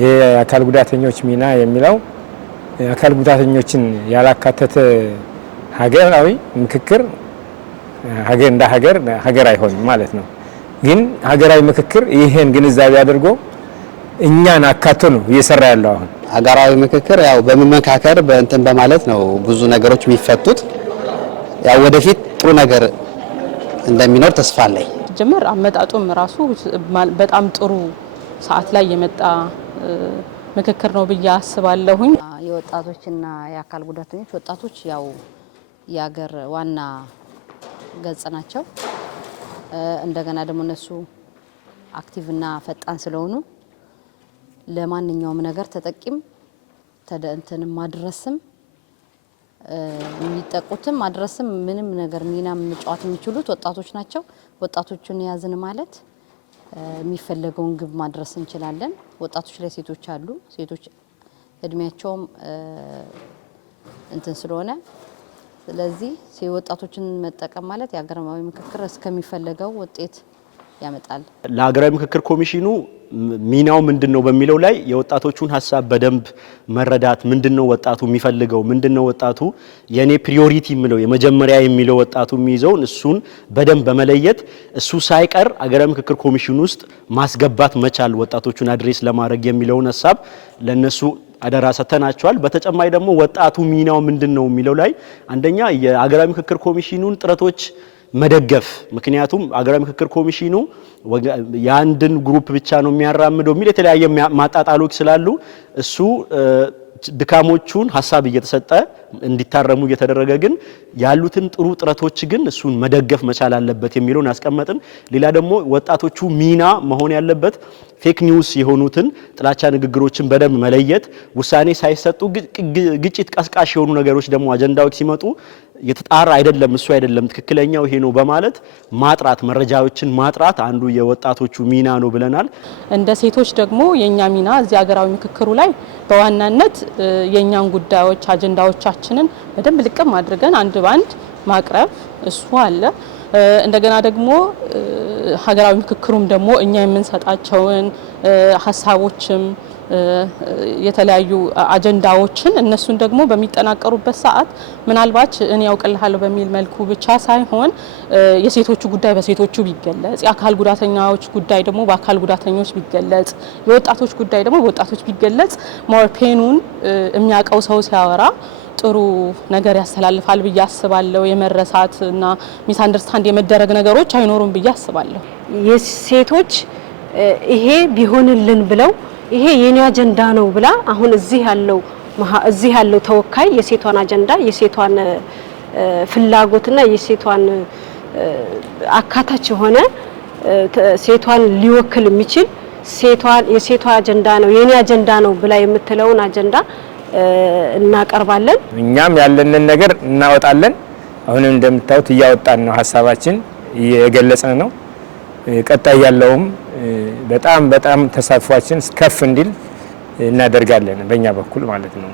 የአካል ጉዳተኞች ሚና የሚለው አካል ጉዳተኞችን ያላካተተ ሀገራዊ ምክክር እንደ ሀገር አይሆንም ማለት ነው። ግን ሀገራዊ ምክክር ይሄን ግንዛቤ አድርጎ እኛን አካቶ ነው እየሰራ ያለው። አሁን ሀገራዊ ምክክር ያው በመመካከር በእንትን በማለት ነው ብዙ ነገሮች የሚፈቱት። ያው ወደፊት ጥሩ ነገር እንደሚኖር ተስፋ አለኝ። ጀመር አመጣጡም ራሱ በጣም ጥሩ ሰዓት ላይ የመጣ ምክክር ነው ብዬ አስባለሁኝ። የወጣቶችና የአካል ጉዳተኞች ወጣቶች ያው የሀገር ዋና ገጽ ናቸው። እንደገና ደግሞ እነሱ አክቲቭና ፈጣን ስለሆኑ ለማንኛውም ነገር ተጠቂም ተደንተን ማድረስም የሚጠቁትም ማድረስም ምንም ነገር ሚና መጫወት የሚችሉት ወጣቶች ናቸው። ወጣቶቹን ያዝን ማለት የሚፈለገውን ግብ ማድረስ እንችላለን። ወጣቶች ላይ ሴቶች አሉ። ሴቶች እድሜያቸውም እንትን ስለሆነ ስለዚህ ወጣቶችን መጠቀም ማለት የሀገራዊ ምክክር እስከሚፈለገው ውጤት ያመጣል። ለሀገራዊ ምክክር ኮሚሽኑ ሚናው ምንድነው በሚለው ላይ የወጣቶቹን ሐሳብ በደንብ መረዳት፣ ምንድነው ወጣቱ የሚፈልገው፣ ምንድነው ወጣቱ የኔ ፕሪዮሪቲ የሚለው የመጀመሪያ የሚለው ወጣቱ የሚይዘው እሱን በደንብ በመለየት እሱ ሳይቀር ሀገራዊ ምክክር ኮሚሽኑ ውስጥ ማስገባት መቻል ወጣቶቹን አድሬስ ለማድረግ የሚለውን ሐሳብ ለነሱ አደራ ሰተናቸዋል። በተጨማሪ ደግሞ ወጣቱ ሚናው ምንድነው የሚለው ላይ አንደኛ የሀገራዊ ምክክር ኮሚሽኑን ጥረቶች መደገፍ። ምክንያቱም ሀገራዊ ምክክር ኮሚሽኑ የአንድን ግሩፕ ብቻ ነው የሚያራምደው የሚል የተለያየ ማጣጣሎች ስላሉ እሱ ድካሞቹን ሐሳብ እየተሰጠ እንዲታረሙ እየተደረገ ግን ያሉትን ጥሩ ጥረቶች ግን እሱን መደገፍ መቻል አለበት የሚለውን ያስቀመጥን። ሌላ ደግሞ ወጣቶቹ ሚና መሆን ያለበት ፌክ ኒውስ የሆኑትን ጥላቻ ንግግሮችን በደንብ መለየት፣ ውሳኔ ሳይሰጡ ግጭት ቀስቃሽ የሆኑ ነገሮች ደግሞ አጀንዳዎች ሲመጡ የተጣራ አይደለም እሱ አይደለም ትክክለኛው ይሄ ነው በማለት ማጥራት መረጃዎችን ማጥራት አንዱ የወጣቶቹ ሚና ነው ብለናል። እንደ ሴቶች ደግሞ የኛ ሚና እዚህ ሀገራዊ ምክክሩ ላይ በዋናነት የኛን ጉዳዮች አጀንዳዎቻችንን በደንብ ልቅም አድርገን አንድ ባንድ ማቅረብ እሱ አለ። እንደገና ደግሞ ሀገራዊ ምክክሩም ደግሞ እኛ የምንሰጣቸውን ሐሳቦችም የተለያዩ አጀንዳዎችን እነሱን ደግሞ በሚጠናቀሩበት ሰዓት ምናልባት እኔ ያውቅልሃለሁ በሚል መልኩ ብቻ ሳይሆን የሴቶቹ ጉዳይ በሴቶቹ ቢገለጽ፣ የአካል ጉዳተኞች ጉዳይ ደግሞ በአካል ጉዳተኞች ቢገለጽ፣ የወጣቶች ጉዳይ ደግሞ በወጣቶች ቢገለጽ ሞር ፔኑን የሚያውቀው ሰው ሲያወራ ጥሩ ነገር ያስተላልፋል ብዬ አስባለሁ። የመረሳት እና ሚስ አንደርስታንድ የመደረግ ነገሮች አይኖሩም ብዬ አስባለሁ። የሴቶች ይሄ ቢሆንልን ብለው ይሄ የኔ አጀንዳ ነው ብላ አሁን እዚህ ያለው ተወካይ የሴቷን አጀንዳ የሴቷን ፍላጎትና የሴቷን አካታች የሆነ ሴቷን ሊወክል የሚችል የሴቷ አጀንዳ ነው የኔ አጀንዳ ነው ብላ የምትለውን አጀንዳ እናቀርባለን። እኛም ያለንን ነገር እናወጣለን። አሁንም እንደምታዩት እያወጣን ነው፣ ሐሳባችን እየገለጽን ነው። ቀጣይ ያለውም በጣም ተሳትፏችን ከፍ እንዲል እናደርጋለን በእኛ በኩል ማለት ነው።